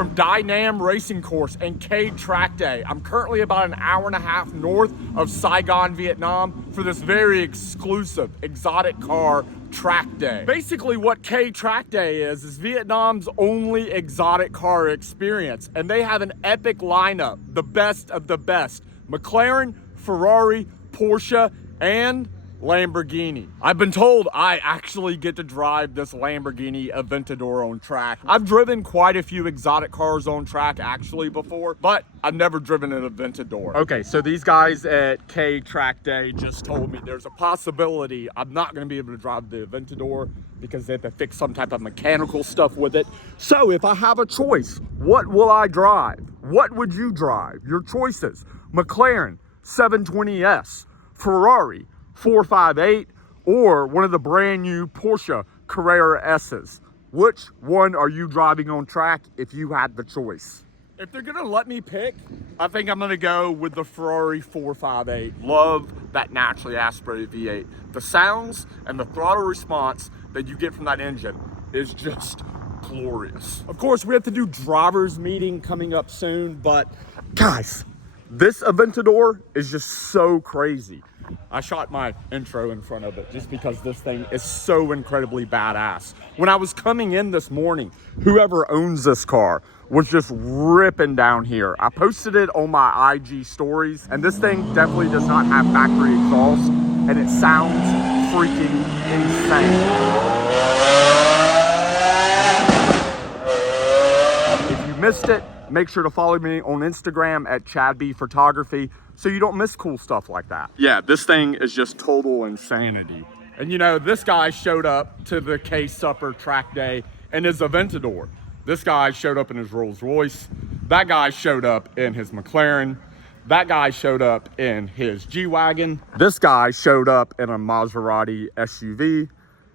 from Dynam Racing Course and K Track Day. I'm currently about an hour and a half north of Saigon, Vietnam for this very exclusive exotic car track day. Basically what K Track Day is Vietnam's only exotic car experience, and they have an epic lineup, the best of the best. McLaren, Ferrari, Porsche, and Lamborghini. I've been told I actually get to drive this Lamborghini Aventador on track. I've driven quite a few exotic cars on track actually before, but I've never driven an Aventador. Okay, so these guys at K Track Day just told me there's a possibility I'm not gonna be able to drive the Aventador because they have to fix some type of mechanical stuff with it. So if I have a choice, what will I drive? What would you drive? Your choices: McLaren 720S, Ferrari 458, or one of the brand new Porsche Carrera S's. Which one are you driving on track if you had the choice? If they're gonna let me pick, I think I'm gonna go with the Ferrari 458. Love that naturally aspirated V8. The sounds and the throttle response that you get from that engine is just glorious. Of course, we have to do driver's meeting coming up soon, but guys, this Aventador is just so crazy. I shot my intro in front of it just because this thing is so incredibly badass. When I was coming in this morning, whoever owns this car was just ripping down here. I posted it on my IG stories, and this thing definitely does not have factory exhaust, and it sounds freaking insane. If you missed it, make sure to follow me on Instagram at ChadB Photography so you don't miss cool stuff like that. Yeah, this thing is just total insanity. And you know, this guy showed up to the K Supper track day in his Aventador. This guy showed up in his Rolls Royce. That guy showed up in his McLaren. That guy showed up in his G-Wagon. This guy showed up in a Maserati SUV.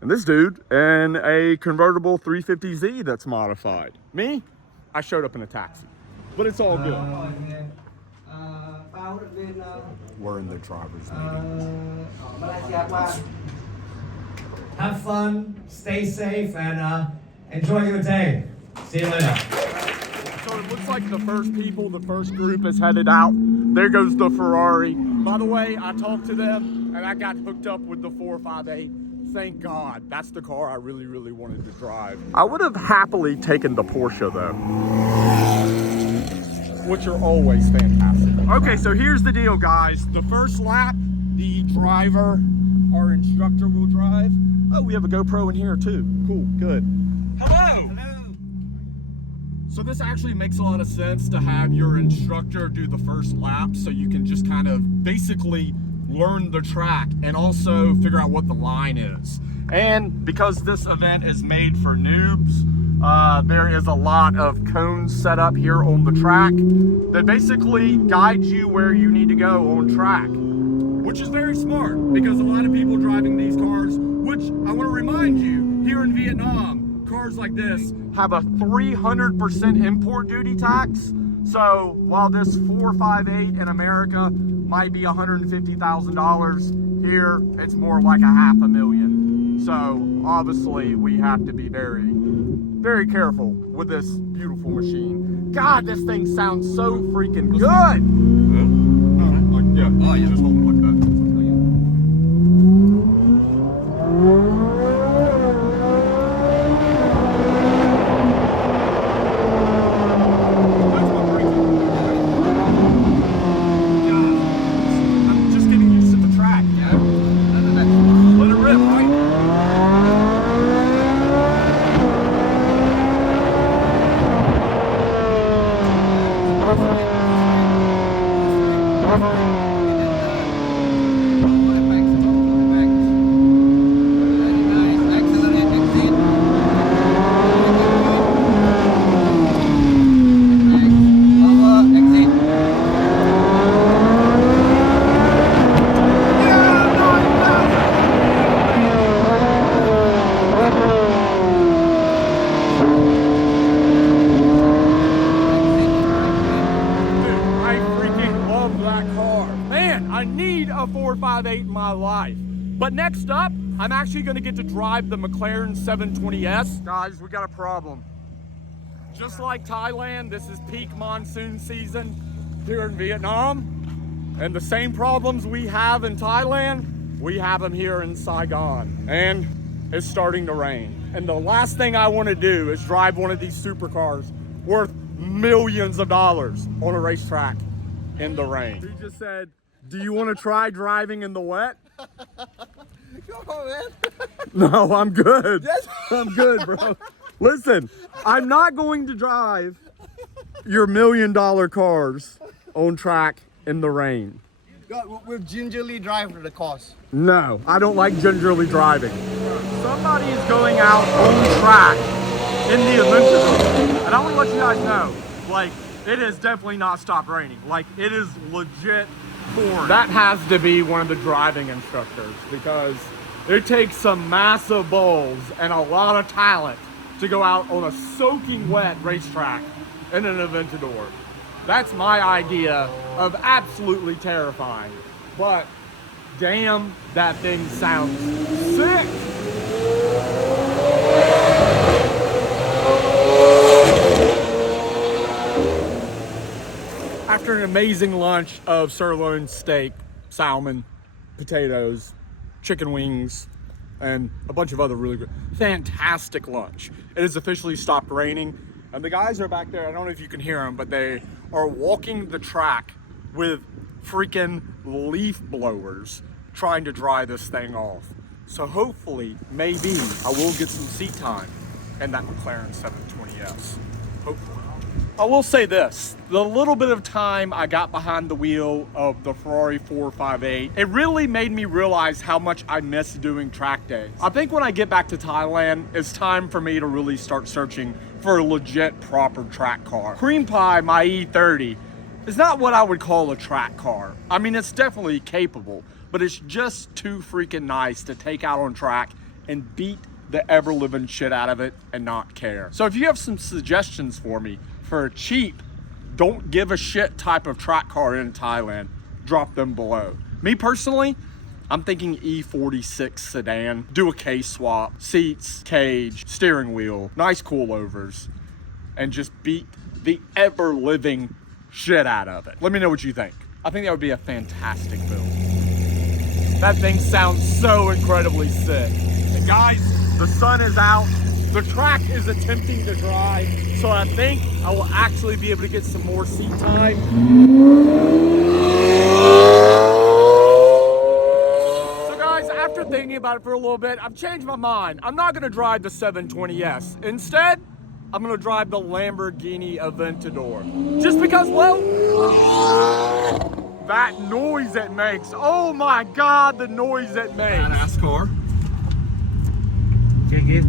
And this dude in a convertible 350Z that's modified. Me? I showed up in a taxi, but it's all good. We're in the driver's meeting. Have fun, stay safe, and enjoy your day. See you later. So it looks like the first group is headed out. There goes the Ferrari. By the way, I talked to them and I got hooked up with the 458. Thank God. That's the car I really, really wanted to drive. I would have happily taken the Porsche though, which are always fantastic. Okay, so here's the deal, guys. The first lap, the driver, our instructor will drive. Oh, we have a GoPro in here too. Cool, good. Hello! Hello! So this actually makes a lot of sense to have your instructor do the first lap so you can just kind of basically learn the track and also figure out what the line is. And because this event is made for noobs, there is a lot of cones set up here on the track that basically guide you where you need to go on track, which is very smart because a lot of people driving these cars, which I want to remind you, here in Vietnam, cars like this have a 300% import duty tax. So while this 458 in America might be $150,000, here it's more like $500,000. So obviously we have to be very, very careful with this beautiful machine. God, this thing sounds so freaking good. Yeah. Oh, yeah. Just hold it like that. I need a 458 in my life. But next up, I'm actually gonna get to drive the McLaren 720S. Guys, we got a problem. Just like Thailand, this is peak monsoon season here in Vietnam. And the same problems we have in Thailand, we have them here in Saigon. And it's starting to rain. And the last thing I want to do is drive one of these supercars worth millions of dollars on a racetrack in the rain. He just said, do you want to try driving in the wet? Come on, man. No, I'm good. Yes. I'm good, bro. Listen, I'm not going to drive your $1 million cars on track in the rain. We'll gingerly drive to the course. No, I don't like gingerly driving. Somebody is going out on track in the Aventador. And I want to let you guys know, like, it has definitely not stopped raining. Like, it is legit pouring. That has to be one of the driving instructors, because it takes some massive balls and a lot of talent to go out on a soaking wet racetrack in an Aventador. That's my idea of absolutely terrifying. But damn, that thing sounds sick. After an amazing lunch of sirloin steak, salmon, potatoes, chicken wings, and a bunch of other really good, fantastic lunch, it has officially stopped raining. And the guys are back there, I don't know if you can hear them, but they are walking the track with freaking leaf blowers trying to dry this thing off. So hopefully, maybe, I will get some seat time in that McLaren 720S. Hopefully. I will say this, the little bit of time I got behind the wheel of the Ferrari 458, it really made me realize how much I miss doing track days. I think when I get back to Thailand, it's time for me to really start searching for a legit proper track car. Cream Pie, my E30, is not what I would call a track car. I mean, it's definitely capable, but it's just too freaking nice to take out on track and beat the ever-living shit out of it and not care. So if you have some suggestions for me for a cheap, don't give a shit type of track car in Thailand, drop them below. Me personally, I'm thinking E46 sedan, do a case swap, seats, cage, steering wheel, nice coilovers, and just beat the ever-living shit out of it. Let me know what you think. I think that would be a fantastic build. That thing sounds so incredibly sick. And guys, the sun is out. The track is attempting to dry, so I think I will actually be able to get some more seat time. So guys, after thinking about it for a little bit, I've changed my mind. I'm not gonna drive the 720S. Instead, I'm gonna drive the Lamborghini Aventador. Just because, well, that noise it makes. Oh my God, the noise it makes. Badass car. Check it.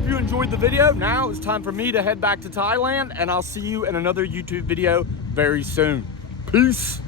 hope you enjoyed the video. Now it's time for me to head back to Thailand, and I'll see you in another YouTube video very soon. Peace.